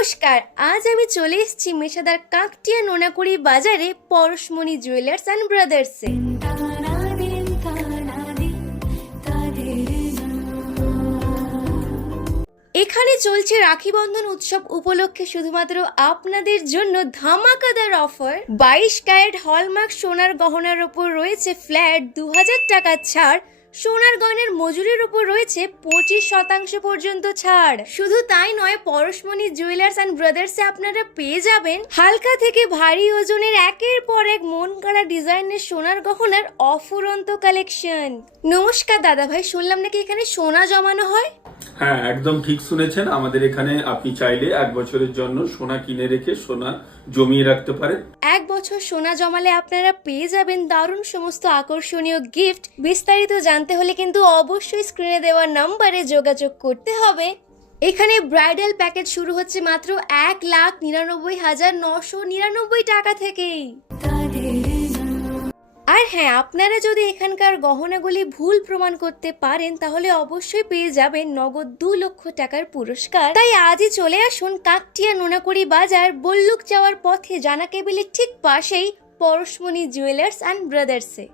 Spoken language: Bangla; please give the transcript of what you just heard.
নমস্কার, আজ আমি চলে এসেছি মেশাদার কাকটিয়া নোনাকুড়ি বাজারে পরশমণি জুয়েলার্স অ্যান্ড ব্রাদার্সে। এখানে চলছে রাখি বন্ধন উৎসব উপলক্ষে শুধুমাত্র আপনাদের জন্য ধামাকাদার অফার। 22 ক্যারেট হলমার্ক সোনার গহনার ওপর রয়েছে ফ্ল্যাট 2000 টাকা ছাড়। সোনার গয়নার মজুরির উপর রয়েছে 25% পর্যন্ত ছাড়। শুধু তাই নয়, পরশমণি জুয়েলার্স অ্যান্ড ব্রাদার্সে আপনারা পেয়ে যাবেন হালকা থেকে ভারী ওজনের একের পর এক মন কাড়া ডিজাইনের সোনার গহনার অফুরন্ত কালেকশন। নমস্কার দাদা ভাই, শুনলাম নাকি এখানে সোনা জমানো হয়? হ্যাঁ, একদম ঠিক শুনেছেন। আমাদের এখানে আপনি চাইলে 1 বছরের জন্য সোনা কিনে রেখে সোনা জমিয়ে রাখতে পারেন। 1 বছর সোনা জমালে আপনারা পেয়ে যাবেন দারুণ সমস্ত আকর্ষণীয় গিফট। বিস্তারিত জানতে হলে কিন্তু অবশ্যই স্ক্রিনে দেওয়া নাম্বারে যোগাযোগ করতে হবে। এখানে ব্রাইডাল প্যাকেজ শুরু হচ্ছে মাত্র 1,99,999 টাকা থেকেই। আর হ্যাঁ, আপনারা যদি এখানকার গহনাগুলি ভুল প্রমাণ করতে পারেন তাহলে অবশ্যই পেয়ে যাবেন নগদ 2 লক্ষ টাকার পুরস্কার। তাই আজই চলে আসুন কাকটিয়া নোনাকুড়ি বাজার, বল্লুক যাওয়ার পথে জানা কেবিলের ঠিক পাশেই পরশমণি জুয়েলার্স অ্যান্ড ব্রাদার্সে।